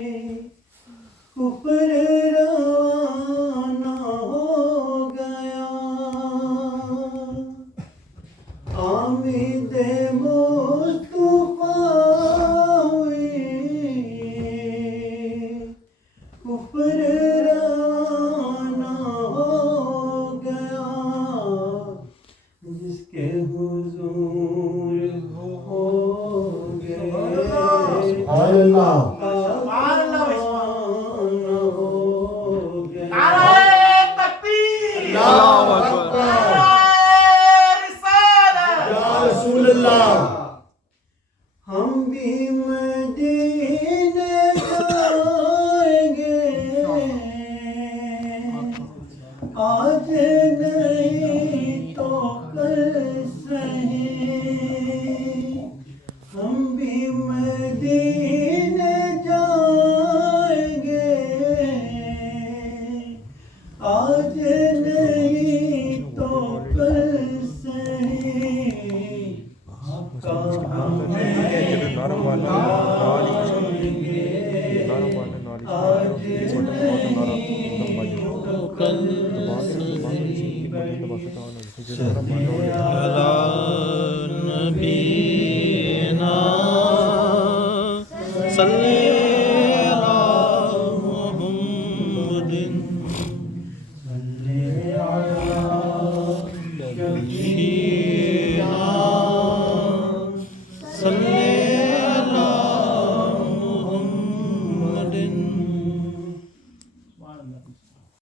اوپر روانہ ہو گیا آمد مصطفیٰ ہوئی اوپر روانہ ہو گیا جس کے حضور ہو گئے سبحان اللہ ہم بھی مدینے جائیں گے آج نہیں تو کل سہی ہم بھی مدینے جائیں گے آج نہیں تو کل سہی